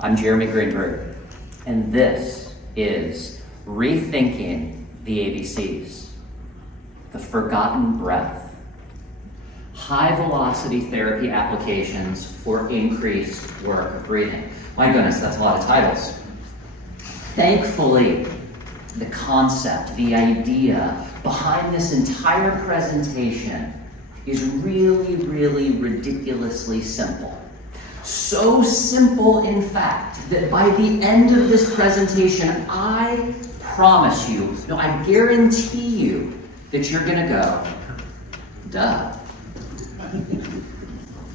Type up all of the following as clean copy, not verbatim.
I'm Jeremy Greenberg, and this is Rethinking the ABCs, the Forgotten Breath, high-velocity therapy applications for increased work of breathing. My goodness, that's a lot of titles. Thankfully, the concept, the idea behind this entire presentation is really, really ridiculously simple. So simple, in fact, that by the end of this presentation, I promise you, no, I guarantee you that you're gonna go, duh.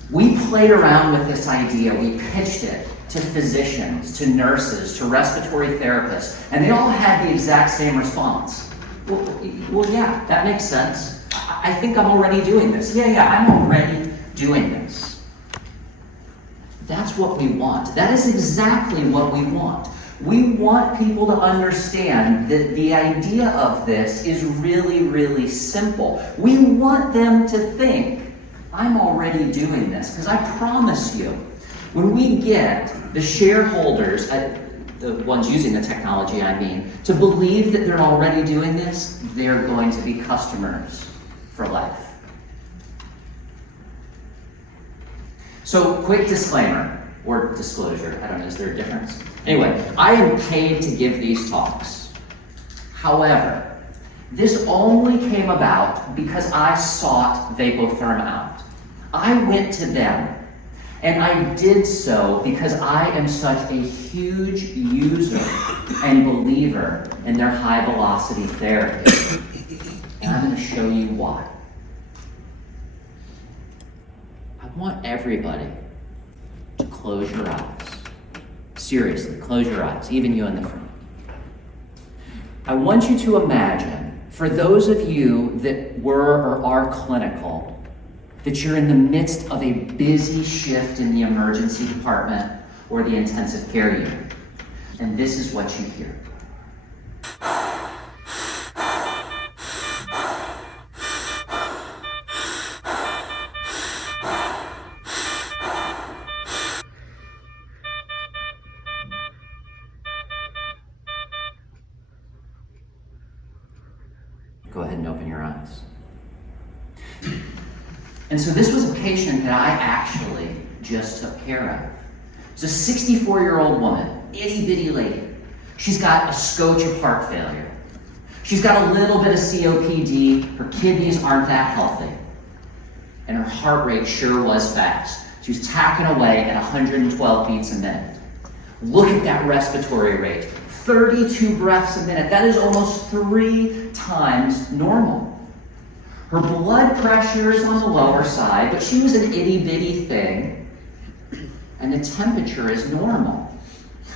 We played around with this idea, we pitched it to physicians, to nurses, to respiratory therapists, and they all had the exact same response. Well, yeah, that makes sense. I think I'm already doing this. Yeah, I'm already doing this. That's what we want. That is exactly what we want. We want people to understand that the idea of this is really, really simple. We want them to think, I'm already doing this, because I promise you, when we get the shareholders, the ones using the technology, I mean, to believe that they're already doing this, they're going to be customers for life. So, quick disclaimer, or disclosure, I don't know, is there a difference? Anyway, I am paid to give these talks. However, this only came about because I sought Vapotherm out. I went to them, and I did so because I am such a huge user and believer in their high-velocity therapy. And I'm going to show you why. I want everybody to close your eyes. Seriously, close your eyes, even you in the front. I want you to imagine, for those of you that were or are clinical, that you're in the midst of a busy shift in the emergency department or the intensive care unit. And this is what you hear. Go ahead and open your eyes. And so this was a patient that I actually just took care of. It's a 64-year-old woman, itty-bitty lady. She's got a scotch of heart failure. She's got a little bit of COPD. Her kidneys aren't that healthy. And her heart rate sure was fast. She was tacking away at 112 beats a minute. Look at that respiratory rate. 32 breaths a minute. That is almost 3 times normal. Her blood pressure is on the lower side, but she was an itty-bitty thing, and the temperature is normal.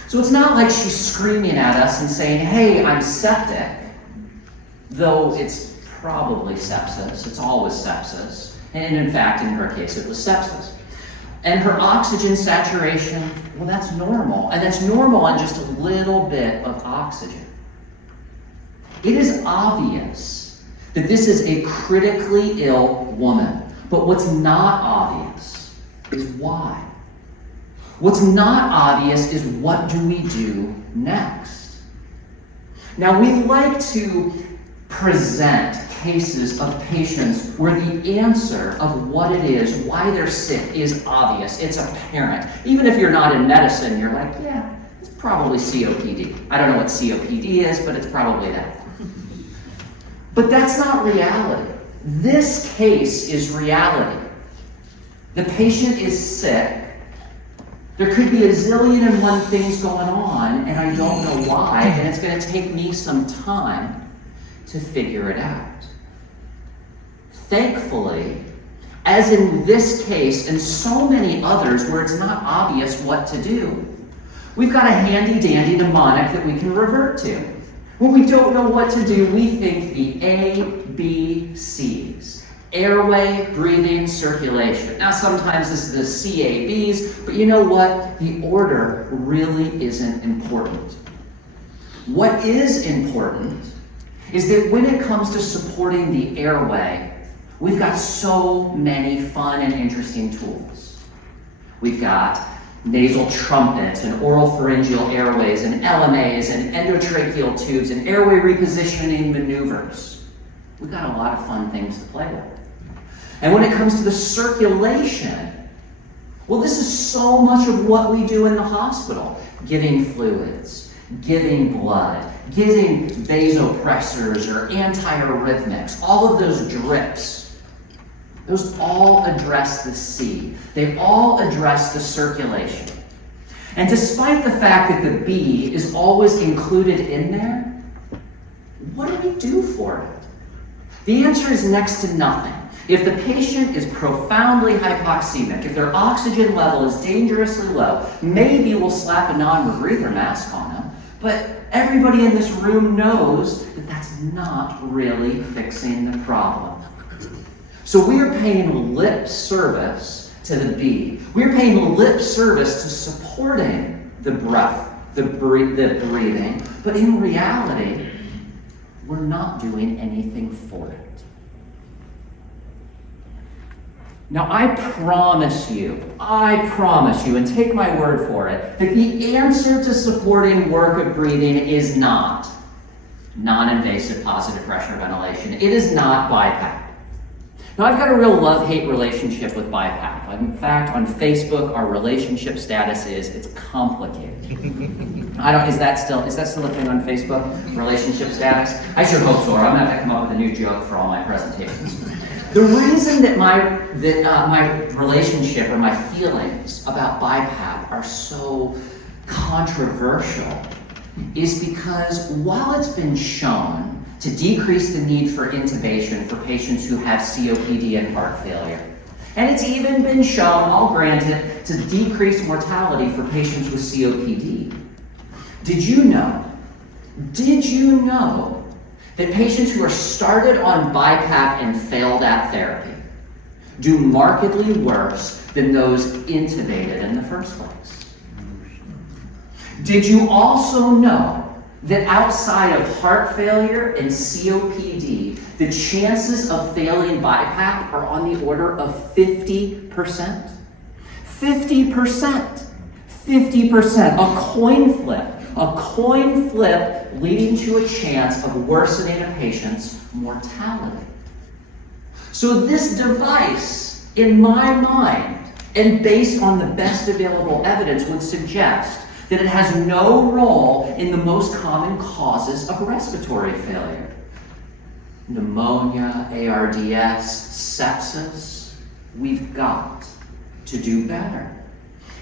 So it's not like she's screaming at us and saying, hey, I'm septic, though it's probably sepsis. It's always sepsis. And in fact, in her case, it was sepsis. And her oxygen saturation, well, that's normal. And that's normal on just a little bit of oxygen. It is obvious that this is a critically ill woman. But what's not obvious is why. What's not obvious is what do we do next? Now, we like to present cases of patients where the answer of what it is, why they're sick, is obvious. It's apparent. Even if you're not in medicine, you're like, yeah, it's probably COPD. I don't know what COPD is, but it's probably that. But that's not reality. This case is reality. The patient is sick. There could be a zillion and one things going on, and I don't know why, and it's going to take me some time to figure it out. Thankfully, as in this case and so many others where it's not obvious what to do, we've got a handy-dandy mnemonic that we can revert to. When we don't know what to do, we think the ABCs. Airway, breathing, circulation. Now, sometimes this is the CABs, but you know what? The order really isn't important. What is important is that when it comes to supporting the airway, we've got so many fun and interesting tools. We've got nasal trumpets and oral pharyngeal airways and LMAs and endotracheal tubes and airway repositioning maneuvers. We've got a lot of fun things to play with. And when it comes to the circulation, well, this is so much of what we do in the hospital. Giving fluids, giving blood, giving vasopressors or antiarrhythmics, all of those drips. Those all address the C. They all address the circulation. And despite the fact that the B is always included in there, what do we do for it? The answer is next to nothing. If the patient is profoundly hypoxemic, if their oxygen level is dangerously low, maybe we'll slap a non-rebreather mask on them, but everybody in this room knows that that's not really fixing the problem. So we are paying lip service to the B. We're paying lip service to supporting the breath, the breathing, but in reality, we're not doing anything for it. Now, I promise you, and take my word for it, that the answer to supporting work of breathing is not non-invasive positive pressure ventilation. It is not BiPAP. Now, I've got a real love-hate relationship with BiPAP. In fact, on Facebook, our relationship status is, it's complicated. Is that still a thing on Facebook? Relationship status? I sure hope so, or I'm gonna have to come up with a new joke for all my presentations. The reason that my relationship or my feelings about BiPAP are so controversial is because while it's been shown to decrease the need for intubation for patients who have COPD and heart failure, and it's even been shown, I'll grant it, to decrease mortality for patients with COPD, did you know that patients who are started on BiPAP and fail that therapy do markedly worse than those intubated in the first place? Did you also know that outside of heart failure and COPD, the chances of failing BiPAP are on the order of 50%? 50%. 50%. A coin flip leading to a chance of worsening a patient's mortality. So this device, in my mind, and based on the best available evidence, would suggest that it has no role in the most common causes of respiratory failure. Pneumonia, ARDS, sepsis. We've got to do better.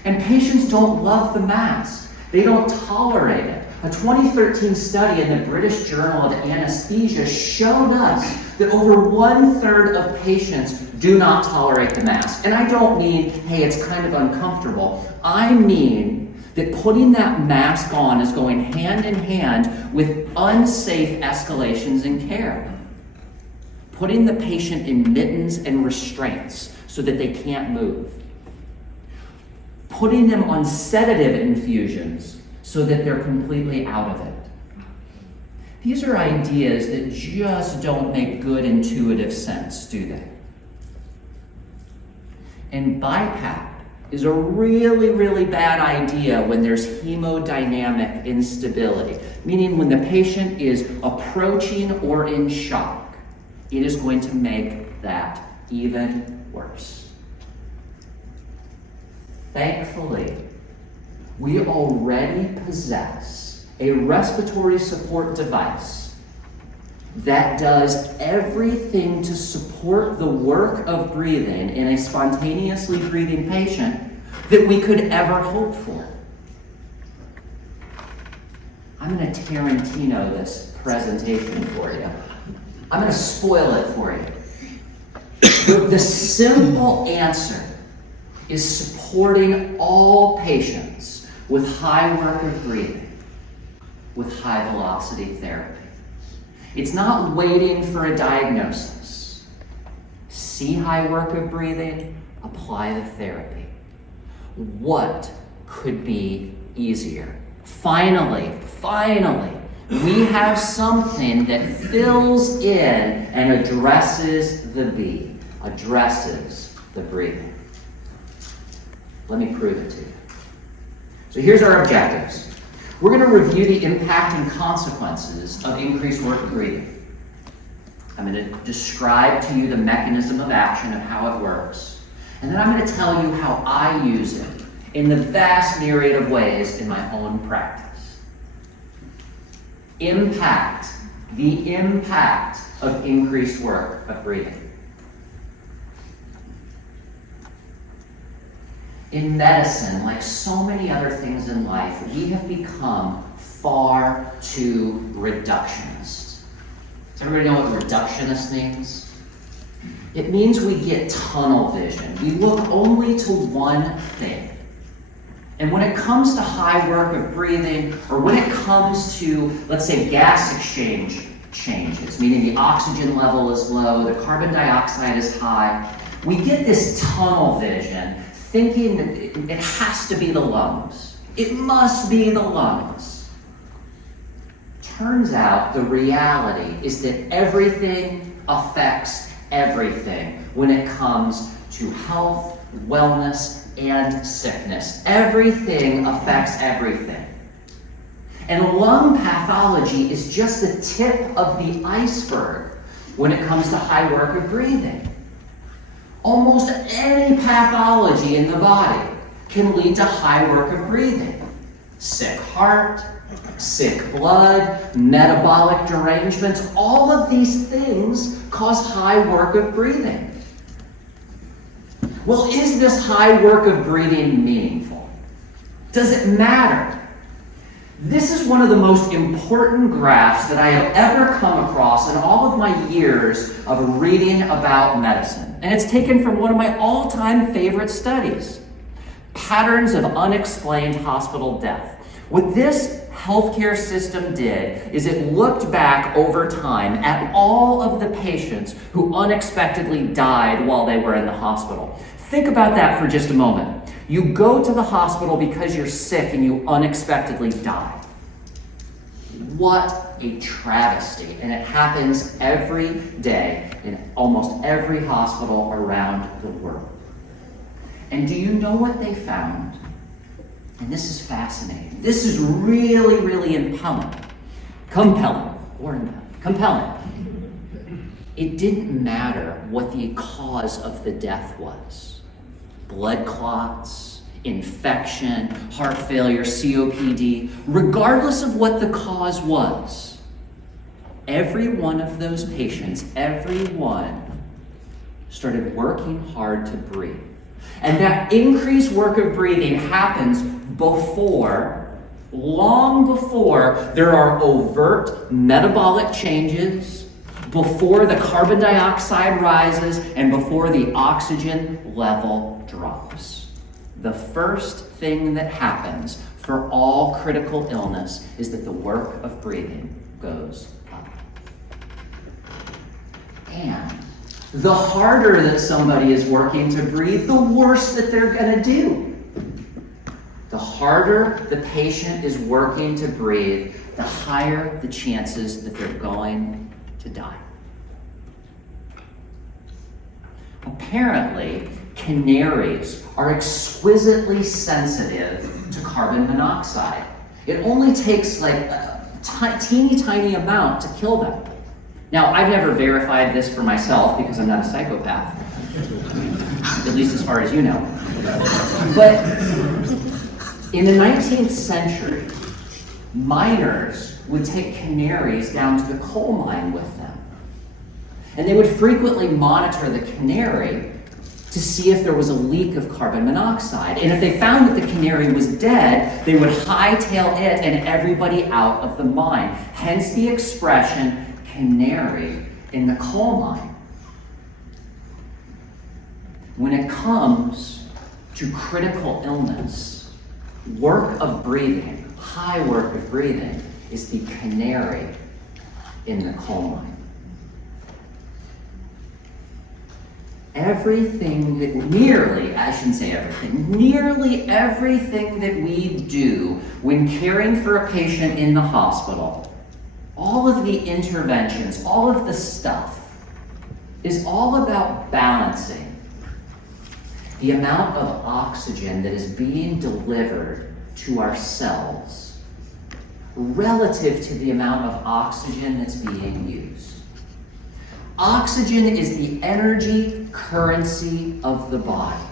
And patients don't love the mask. They don't tolerate it. A 2013 study in the British Journal of Anesthesia showed us that over 1/3 of patients do not tolerate the mask. And I don't mean, hey, it's kind of uncomfortable. I mean that putting that mask on is going hand in hand with unsafe escalations in care. Putting the patient in mittens and restraints so that they can't move. Putting them on sedative infusions so that they're completely out of it. These are ideas that just don't make good intuitive sense, do they? And BiPAP is a really, really bad idea when there's hemodynamic instability, meaning when the patient is approaching or in shock. It is going to make that even worse. Thankfully, we already possess a respiratory support device that does everything to support the work of breathing in a spontaneously breathing patient that we could ever hope for. I'm going to Tarantino this presentation for you. I'm going to spoil it for you. The simple answer is supporting all patients with high work of breathing, with high velocity therapy. It's not waiting for a diagnosis. See high work of breathing, apply the therapy. What could be easier? Finally, we have something that fills in and addresses the B, addresses the breathing. Let me prove it to you. So here's our objectives. We're going to review the impact and consequences of increased work of breathing. I'm going to describe to you the mechanism of action of how it works. And then I'm going to tell you how I use it in the vast myriad of ways in my own practice. Impact. The impact of increased work of breathing. In medicine, like so many other things in life, we have become far too reductionist. Does everybody know what reductionist means? It means we get tunnel vision. We look only to one thing. And when it comes to high work of breathing, or when it comes to, let's say, gas exchange changes, meaning the oxygen level is low, the carbon dioxide is high, we get this tunnel vision, thinking that it has to be the lungs. It must be the lungs. Turns out the reality is that everything affects everything when it comes to health, wellness, and sickness. Everything affects everything. And lung pathology is just the tip of the iceberg when it comes to high work of breathing. Almost any pathology in the body can lead to high work of breathing. Sick heart, sick blood, metabolic derangements, all of these things cause high work of breathing. Well, is this high work of breathing meaningful? Does it matter? This is one of the most important graphs that I have ever come across in all of my years of reading about medicine. And it's taken from one of my all-time favorite studies, Patterns of Unexplained Hospital Death. What this healthcare system did is it looked back over time at all of the patients who unexpectedly died while they were in the hospital. Think about that for just a moment. You go to the hospital because you're sick and you unexpectedly die. What a travesty. And it happens every day in almost every hospital around the world. And do you know what they found? And this is fascinating. This is really, really compelling. It didn't matter what the cause of the death was. Blood clots, infection, heart failure, COPD, regardless of what the cause was, every one of those patients, everyone started working hard to breathe. And that increased work of breathing happens long before there are overt metabolic changes, before the carbon dioxide rises, and before the oxygen level drops. The first thing that happens for all critical illness is that the work of breathing goes up. And the harder that somebody is working to breathe, the worse that they're going to do. The harder the patient is working to breathe, the higher the chances that they're going to die. Apparently, canaries are exquisitely sensitive to carbon monoxide. It only takes like a teeny tiny amount to kill them. Now, I've never verified this for myself because I'm not a psychopath, at least as far as you know. But in the 19th century, miners would take canaries down to the coal mine with them. And they would frequently monitor the canary to see if there was a leak of carbon monoxide. And if they found that the canary was dead, they would hightail it and everybody out of the mine. Hence the expression, canary in the coal mine. When it comes to critical illness, work of breathing, high work of breathing, is the canary in the coal mine. Nearly everything that we do when caring for a patient in the hospital, all of the interventions, all of the stuff, is all about balancing the amount of oxygen that is being delivered to our cells relative to the amount of oxygen that's being used. Oxygen is the energy currency of the body.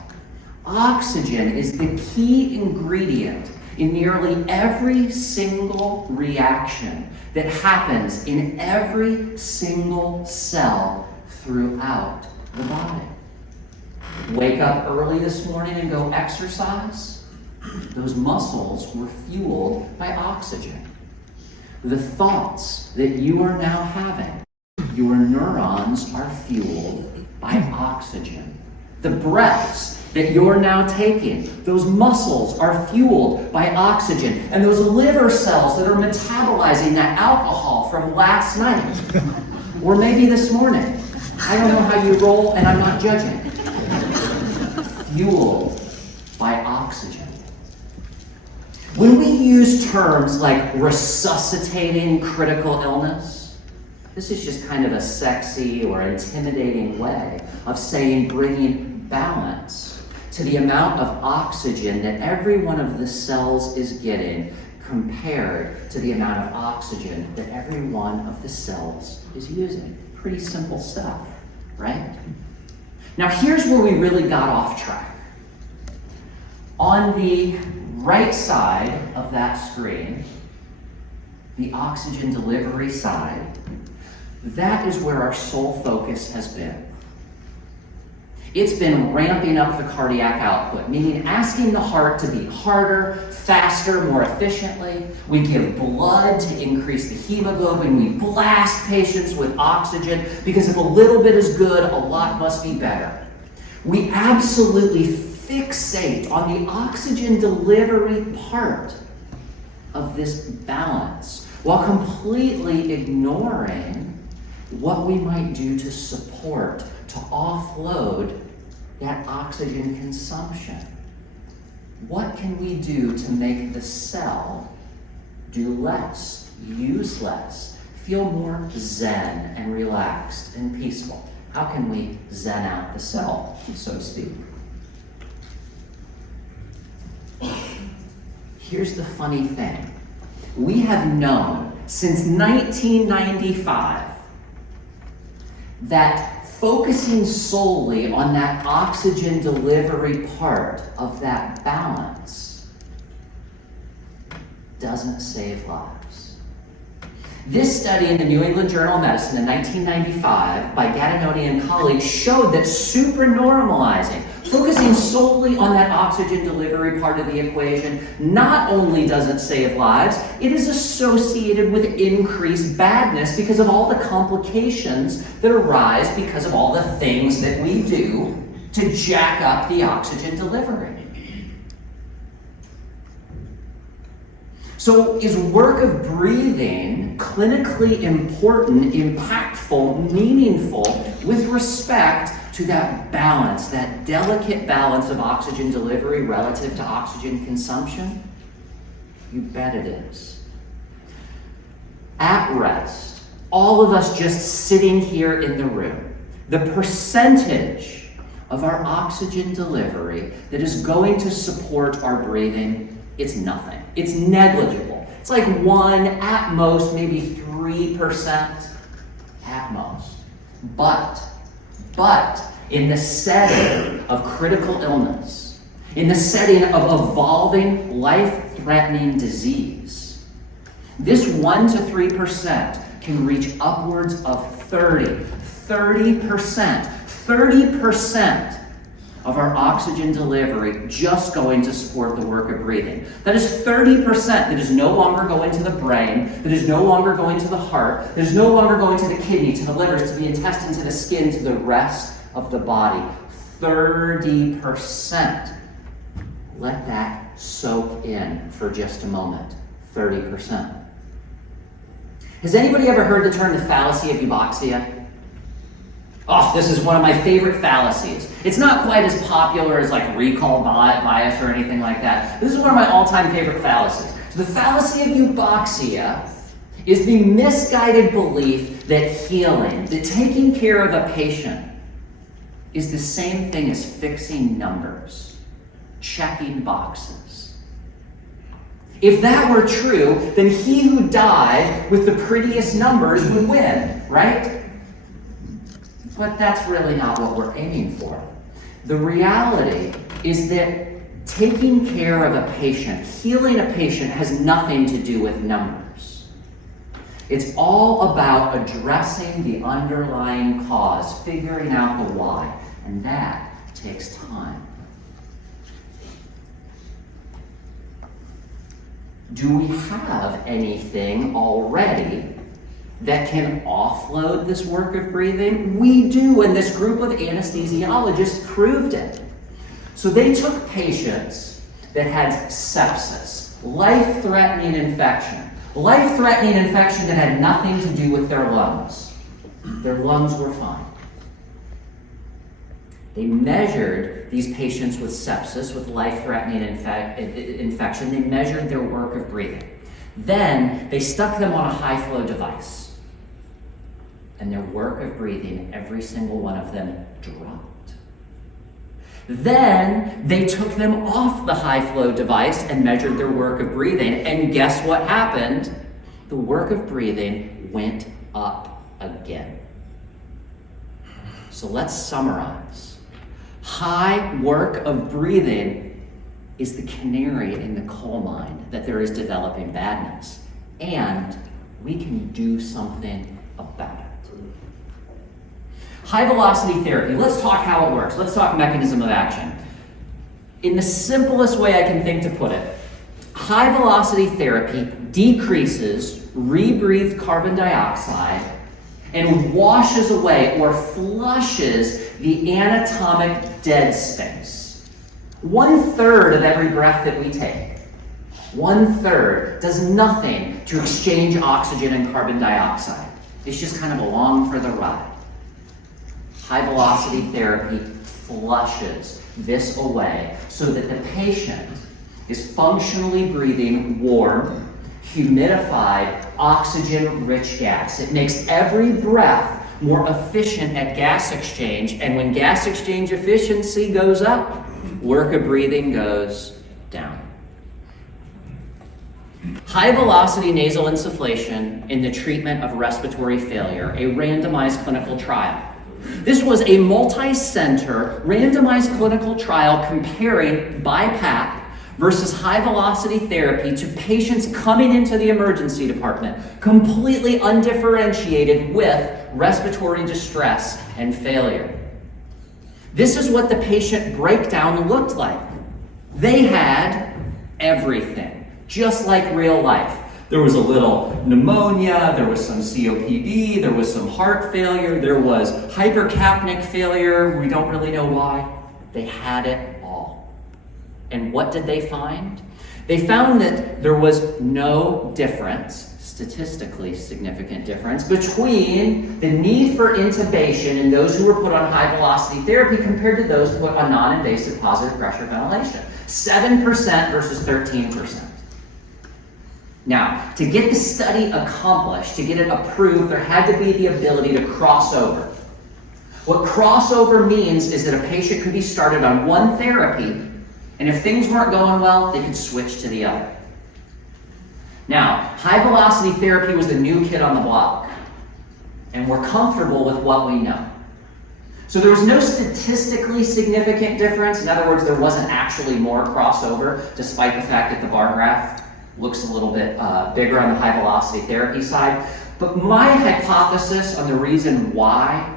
Oxygen is the key ingredient in nearly every single reaction that happens in every single cell throughout the body. Wake up early this morning and go exercise. Those muscles were fueled by oxygen. The thoughts that you are now having, your neurons are fueled by oxygen. The breaths that you're now taking, those muscles are fueled by oxygen. And those liver cells that are metabolizing that alcohol from last night, or maybe this morning, I don't know how you roll and I'm not judging, fueled by oxygen. When we use terms like resuscitating critical illness, this is just kind of a sexy or intimidating way of saying bringing balance to the amount of oxygen that every one of the cells is getting compared to the amount of oxygen that every one of the cells is using. Pretty simple stuff, right? Now here's where we really got off track. On the right side of that screen, the oxygen delivery side, that is where our sole focus has been. It's been ramping up the cardiac output, meaning asking the heart to beat harder, faster, more efficiently. We give blood to increase the hemoglobin. We blast patients with oxygen because if a little bit is good, a lot must be better. We absolutely fixate on the oxygen delivery part of this balance while completely ignoring what we might do to support, to offload that oxygen consumption. What can we do to make the cell do less, use less, feel more zen and relaxed and peaceful? How can we zen out the cell, so to speak? Here's the funny thing. We have known since 1995 that focusing solely on that oxygen delivery part of that balance doesn't save lives. This study in the New England Journal of Medicine in 1995 by Gattinoni and colleagues showed that supranormalizing, focusing solely on that oxygen delivery part of the equation, not only doesn't save lives, it is associated with increased badness because of all the complications that arise because of all the things that we do to jack up the oxygen delivery. So is work of breathing clinically important, impactful, meaningful with respect to that balance, that delicate balance of oxygen delivery relative to oxygen consumption? You bet it is. At rest, all of us just sitting here in the room, the percentage of our oxygen delivery that is going to support our breathing, it's nothing. It's negligible. It's like 1, at most, maybe 3% at most. But in the setting of critical illness, in the setting of evolving life-threatening disease, this 1 to 3% can reach upwards of 30% of our oxygen delivery just going to support the work of breathing. That is 30% that is no longer going to the brain, that is no longer going to the heart, that is no longer going to the kidney, to the liver, to the intestine, to the skin, to the rest of the body. 30%. Let that soak in for just a moment. 30%. Has anybody ever heard the term the fallacy of euboxia? Oh, this is one of my favorite fallacies. It's not quite as popular as like recall bias or anything like that. This is one of my all-time favorite fallacies. So the fallacy of euboxia is the misguided belief that healing, that taking care of a patient, is the same thing as fixing numbers, checking boxes. If that were true, then he who died with the prettiest numbers would win, right? But that's really not what we're aiming for. The reality is that taking care of a patient, healing a patient, has nothing to do with numbers. It's all about addressing the underlying cause, figuring out the why, and that takes time. Do we have anything already that can offload this work of breathing? We do, and this group of anesthesiologists proved it. So they took patients that had sepsis, life-threatening infection that had nothing to do with their lungs. Their lungs were fine. They measured these patients with sepsis, with life-threatening infection. They measured their work of breathing. Then they stuck them on a high-flow device. And their work of breathing, every single one of them, dropped. Then they took them off the high-flow device and measured their work of breathing. And guess what happened? The work of breathing went up again. So let's summarize. High work of breathing is the canary in the coal mine that there is developing badness. And we can do something about it. High velocity therapy. Let's talk how it works. Let's talk mechanism of action. In the simplest way I can think to put it, high velocity therapy decreases rebreathed carbon dioxide and washes away or flushes the anatomic dead space. 1/3 of every breath that we take, 1/3 does nothing to exchange oxygen and carbon dioxide. It's just kind of along for the ride. High velocity therapy flushes this away so that the patient is functionally breathing warm, humidified, oxygen-rich gas. It makes every breath more efficient at gas exchange, and when gas exchange efficiency goes up, work of breathing goes down. High velocity nasal insufflation in the treatment of respiratory failure, a randomized clinical trial. This was a multi-center randomized clinical trial comparing BiPAP versus high-velocity therapy to patients coming into the emergency department, completely undifferentiated with respiratory distress and failure. This is what the patient breakdown looked like. They had everything, just like real life. There was a little pneumonia, there was some COPD, there was some heart failure, there was hypercapnic failure. We don't really know why. They had it all. And what did they find? They found that there was no difference, statistically significant difference, between the need for intubation in those who were put on high-velocity therapy compared to those put on non-invasive positive pressure ventilation. 7% versus 13%. Now, to get the study accomplished, to get it approved, there had to be the ability to cross over. What crossover means is that a patient could be started on one therapy, and if things weren't going well, they could switch to the other. Now, high-velocity therapy was the new kid on the block, and we're comfortable with what we know. So there was no statistically significant difference. In other words, there wasn't actually more crossover, despite the fact that the bar graph looks a little bit bigger on the high velocity therapy side. But my hypothesis on the reason why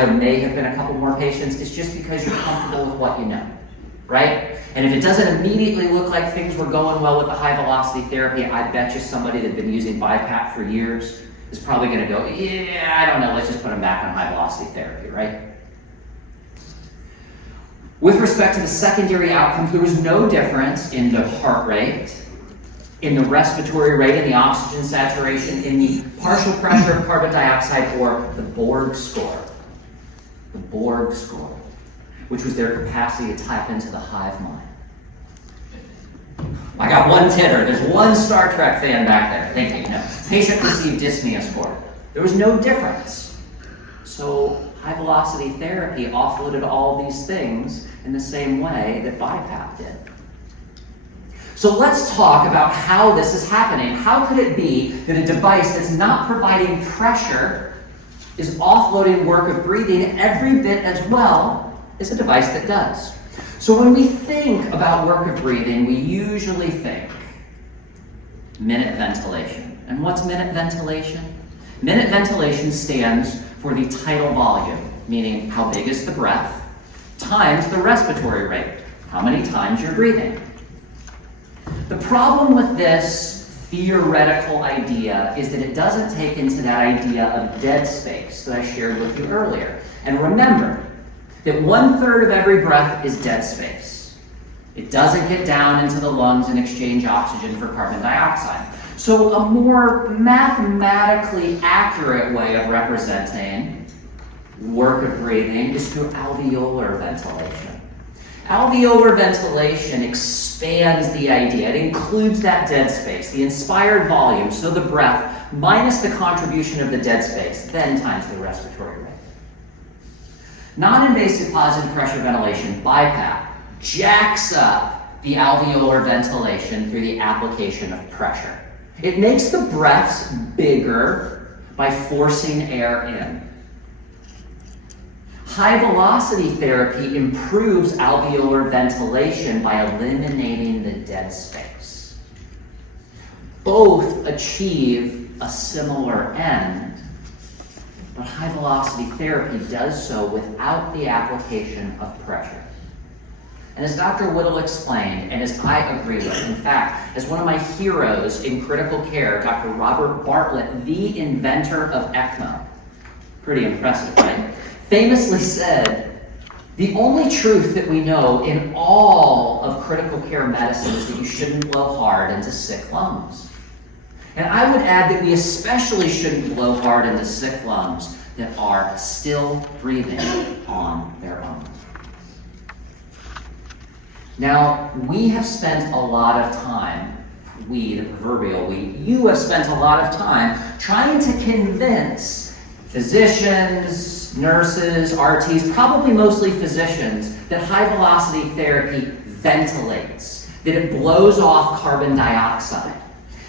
there may have been a couple more patients is just because you're comfortable with what you know, right? And if it doesn't immediately look like things were going well with the high velocity therapy, I bet you somebody that's been using BiPAP for years is probably gonna go, yeah, I don't know, let's just put them back on high velocity therapy, right? With respect to the secondary outcomes, there was no difference in the heart rate, in the respiratory rate, in the oxygen saturation, in the partial pressure of carbon dioxide, or the Borg score. The Borg score, which was their capacity to tap into the hive mind. I got one titter. There's one Star Trek fan back there. Thank you. No. Patient perceived dyspnea score. There was no difference. So high-velocity therapy offloaded all these things in the same way that BiPAP did. So let's talk about how this is happening. How could it be that a device that's not providing pressure is offloading work of breathing every bit as well as a device that does? So when we think about work of breathing, we usually think minute ventilation. And what's minute ventilation? Minute ventilation stands for the tidal volume, meaning how big is the breath, times the respiratory rate, how many times you're breathing. The problem with this theoretical idea is that it doesn't take into that idea of dead space that I shared with you earlier. And remember that 1/3 of every breath is dead space. It doesn't get down into the lungs and exchange oxygen for carbon dioxide. So a more mathematically accurate way of representing work of breathing is through alveolar ventilation. Alveolar ventilation expands the idea. It includes that dead space, the inspired volume, so the breath, minus the contribution of the dead space, then times the respiratory rate. Non-invasive positive pressure ventilation, BiPAP, jacks up the alveolar ventilation through the application of pressure. It makes the breaths bigger by forcing air in. High-velocity therapy improves alveolar ventilation by eliminating the dead space. Both achieve a similar end, but high-velocity therapy does so without the application of pressure. And as Dr. Whittle explained, and as I agree with, in fact, as one of my heroes in critical care, Dr. Robert Bartlett, the inventor of ECMO, pretty impressive, right? Famously said, the only truth that we know in all of critical care medicine is that you shouldn't blow hard into sick lungs. And I would add that we especially shouldn't blow hard into sick lungs that are still breathing on their own. Now, we have spent a lot of time, we, the proverbial we, you have spent a lot of time trying to convince physicians, nurses, RTs, probably mostly physicians, that high-velocity therapy ventilates, that it blows off carbon dioxide.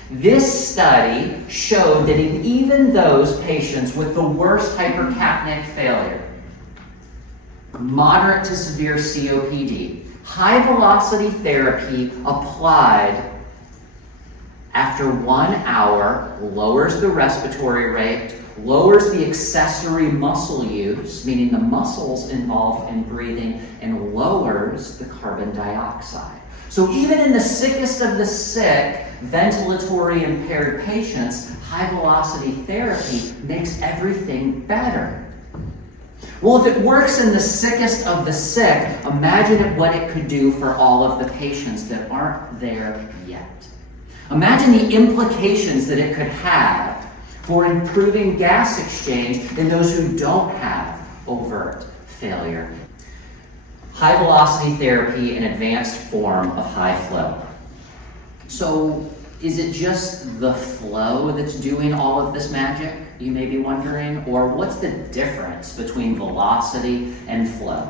This study showed that in even those patients with the worst hypercapnic failure, moderate to severe COPD, high-velocity therapy applied after 1 hour lowers the respiratory rate, lowers the accessory muscle use, meaning the muscles involved in breathing, and lowers the carbon dioxide. So even in the sickest of the sick, ventilatory impaired patients, high-velocity therapy makes everything better. Well, if it works in the sickest of the sick, imagine what it could do for all of the patients that aren't there yet. Imagine the implications that it could have for improving gas exchange in those who don't have overt failure. High-velocity therapy, an advanced form of high flow. So, is it just the flow that's doing all of this magic, you may be wondering? Or what's the difference between velocity and flow?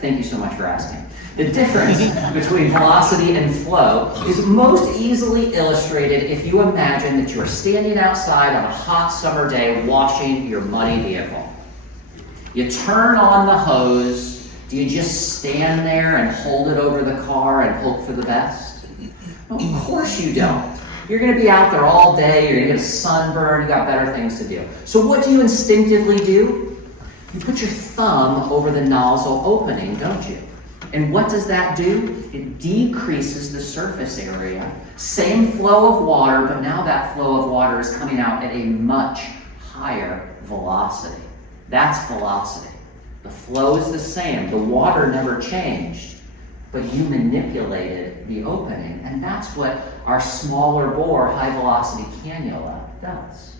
Thank you so much for asking. The difference between velocity and flow is most easily illustrated if you imagine that you're standing outside on a hot summer day washing your muddy vehicle. You turn on the hose. Do you just stand there and hold it over the car and hope for the best? No, of course you don't. You're going to be out there all day, you're going to get a sunburn, you got better things to do. So what do you instinctively do? You put your thumb over the nozzle opening, don't you? And what does that do? It decreases the surface area. Same flow of water, but now that flow of water is coming out at a much higher velocity. That's velocity. The flow is the same. The water never changed, but you manipulated the opening. And that's what our smaller bore high-velocity cannula does.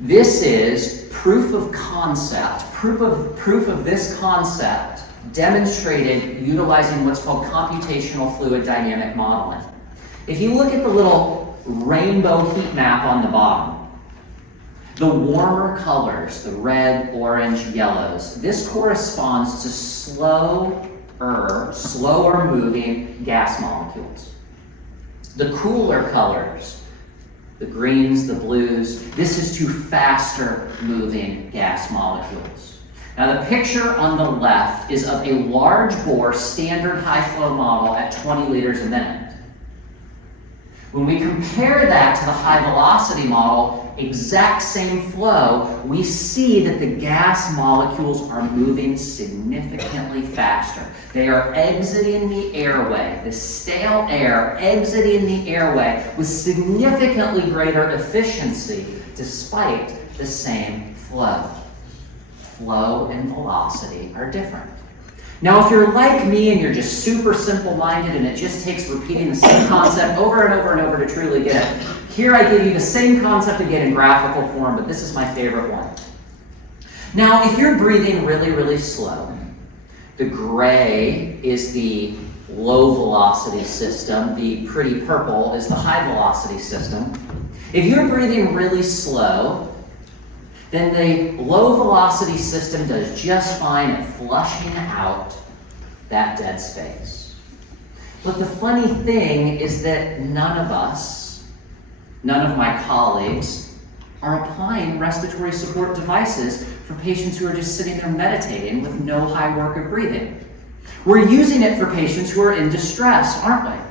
This is proof of concept, proof of this concept demonstrated utilizing what's called computational fluid dynamic modeling. If you look at the little rainbow heat map on the bottom, the warmer colors, the red, orange, yellows, this corresponds to slow slower moving gas molecules. The cooler colors, the greens, the blues, this is to faster moving gas molecules. Now the picture on the left is of a large bore standard high flow model at 20 liters a minute. When we compare that to the high velocity model, exact same flow, we see that the gas molecules are moving significantly faster. They are exiting the airway, the stale air exiting the airway with significantly greater efficiency despite the same flow. Flow and velocity are different. Now, if you're like me and you're just super simple-minded and it just takes repeating the same concept over and over and over to truly get it, here I give you the same concept again in graphical form, but this is my favorite one. Now, if you're breathing really, really slow, the gray is the low velocity system, the pretty purple is the high velocity system. If you're breathing really slow, then the low velocity system does just fine at flushing out that dead space. But the funny thing is that none of us, none of my colleagues, are applying respiratory support devices for patients who are just sitting there meditating with no high work of breathing. We're using it for patients who are in distress, aren't we?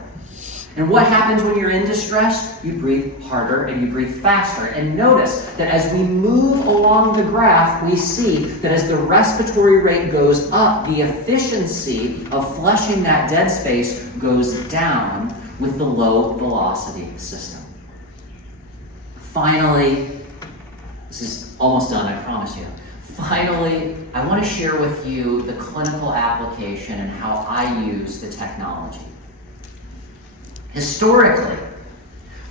And what happens when you're in distress? You breathe harder and you breathe faster. And notice that as we move along the graph, we see that as the respiratory rate goes up, the efficiency of flushing that dead space goes down with the low velocity system. Finally, this is almost done, I promise you. Finally, I want to share with you the clinical application and how I use the technology. Historically,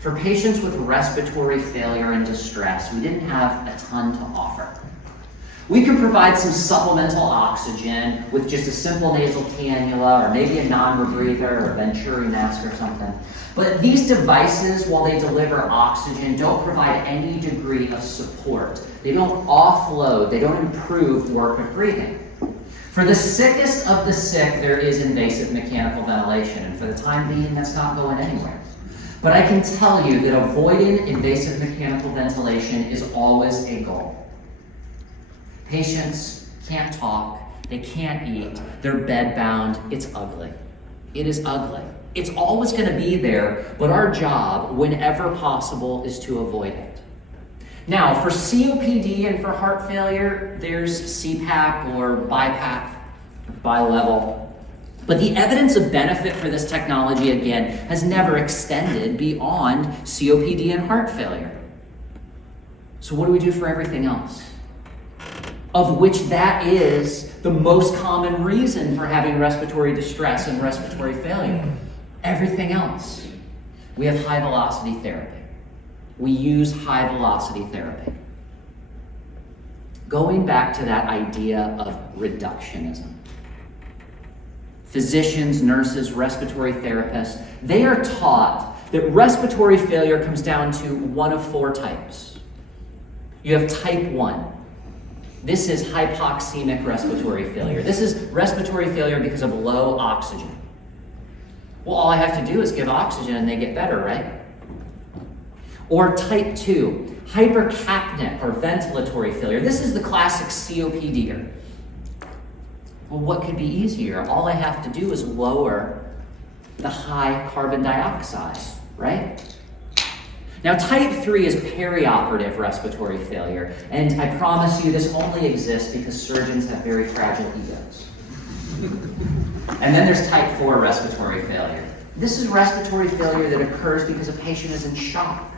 for patients with respiratory failure and distress, we didn't have a ton to offer. We could provide some supplemental oxygen with just a simple nasal cannula or maybe a non-rebreather or a Venturi mask or something. But these devices, while they deliver oxygen, don't provide any degree of support. They don't offload, they don't improve work of breathing. For the sickest of the sick, there is invasive mechanical ventilation, and for the time being, that's not going anywhere. But I can tell you that avoiding invasive mechanical ventilation is always a goal. Patients can't talk, they can't eat, they're bedbound, it's ugly. It is ugly. It's always going to be there, but our job, whenever possible, is to avoid it. Now, for COPD and for heart failure, there's CPAP or BiPAP, bi-level. But the evidence of benefit for this technology, again, has never extended beyond COPD and heart failure. So what do we do for everything else? Of which that is the most common reason for having respiratory distress and respiratory failure. Everything else. We have high velocity therapy. We use high velocity therapy. Going back to that idea of reductionism. Physicians, nurses, respiratory therapists, they are taught that respiratory failure comes down to one of four types. You have type 1. This is hypoxemic respiratory failure. This is respiratory failure because of low oxygen. Well, all I have to do is give oxygen and they get better, right? Or type 2, hypercapnic or ventilatory failure. This is the classic COPDer. Well, what could be easier? All I have to do is lower the high carbon dioxide, right? Now, type 3 is perioperative respiratory failure, and I promise you this only exists because surgeons have very fragile egos. And then there's type 4 respiratory failure. This is respiratory failure that occurs because a patient is in shock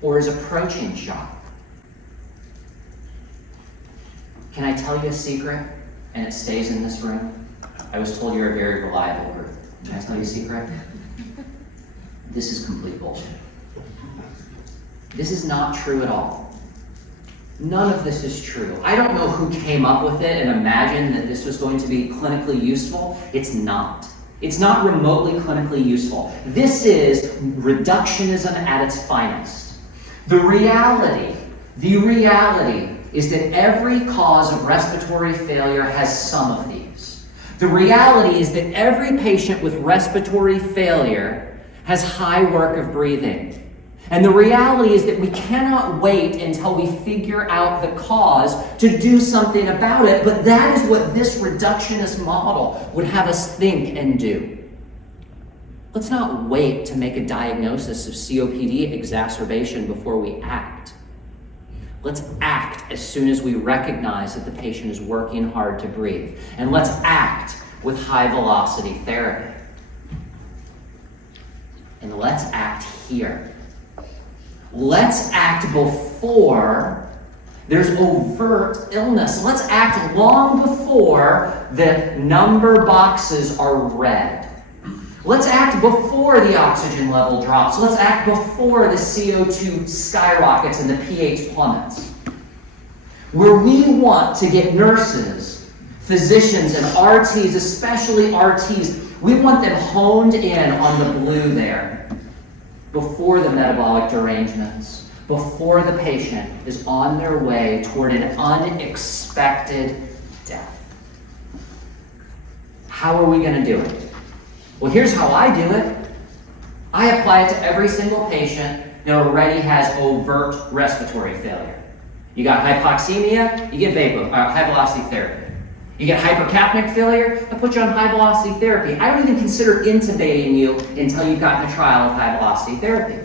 or is approaching shock. Can I tell you a secret? And it stays in this room. I was told you're a very reliable group. Can I tell you a secret? This is complete bullshit. This is not true at all. None of this is true. I don't know who came up with it and imagined that this was going to be clinically useful. It's not. It's not remotely clinically useful. This is reductionism at its finest. The reality is that every cause of respiratory failure has some of these. The reality is that every patient with respiratory failure has high work of breathing. And the reality is that we cannot wait until we figure out the cause to do something about it, but that is what this reductionist model would have us think and do. Let's not wait to make a diagnosis of COPD exacerbation before we act. Let's act as soon as we recognize that the patient is working hard to breathe. And let's act with high-velocity therapy. And let's act here. Let's act before there's overt illness. Let's act long before the number boxes are red. Let's act before the oxygen level drops. Let's act before the CO2 skyrockets and the pH plummets. Where we want to get nurses, physicians, and RTs, especially RTs, we want them honed in on the blue there before the metabolic derangements, before the patient is on their way toward an unexpected death. How are we going to do it? Well, here's how I do it. I apply it to every single patient that already has overt respiratory failure. You got hypoxemia, you get high-velocity therapy. You get hypercapnic failure, I put you on high-velocity therapy. I don't even consider intubating you until you've gotten a trial of high-velocity therapy.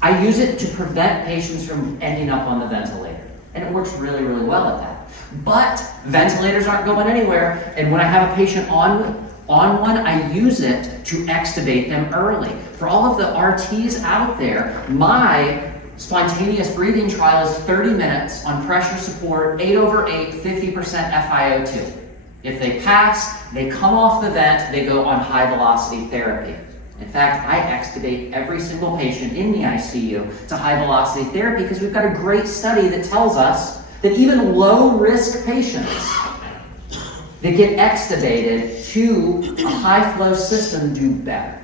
I use it to prevent patients from ending up on the ventilator, and it works really, really well at that. But ventilators aren't going anywhere, and when I have a patient on one, I use it to extubate them early. For all of the RTs out there, my spontaneous breathing trial is 30 minutes on pressure support, 8/8, 50% FiO2. If they pass, they come off the vent, they go on high-velocity therapy. In fact, I extubate every single patient in the ICU to high-velocity therapy because we've got a great study that tells us that even low-risk patients that get extubated to a high-flow system do better.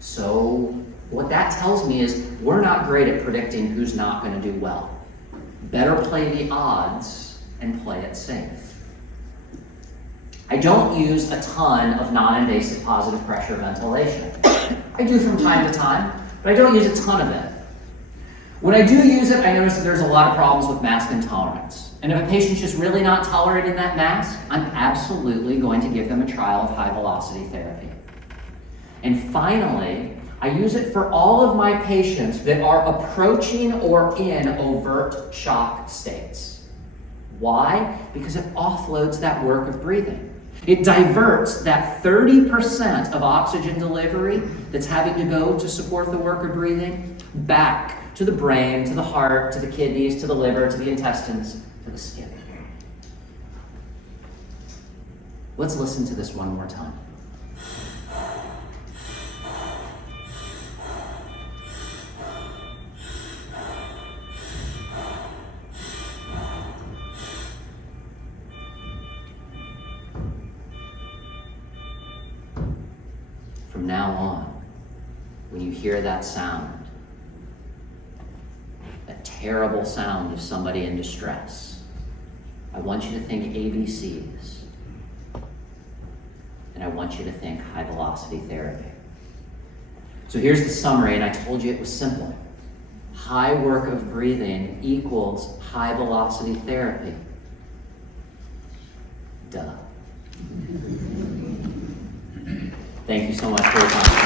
So what that tells me is we're not great at predicting who's not going to do well. Better play the odds and play it safe. I don't use a ton of non-invasive positive pressure ventilation. I do from time to time, but I don't use a ton of it. When I do use it, I notice that there's a lot of problems with mask intolerance. And if a patient's just really not tolerating that mask, I'm absolutely going to give them a trial of high-velocity therapy. And finally, I use it for all of my patients that are approaching or in overt shock states. Why? Because it offloads that work of breathing. It diverts that 30% of oxygen delivery that's having to go to support the work of breathing back to the brain, to the heart, to the kidneys, to the liver, to the intestines, to the skin. Let's listen to this one more time. From now on, when you hear that sound, a terrible sound of somebody in distress, I want you to think ABCs, and I want you to think high-velocity therapy. So here's the summary, and I told you it was simple. High work of breathing equals high-velocity therapy. Duh. Thank you so much for your time.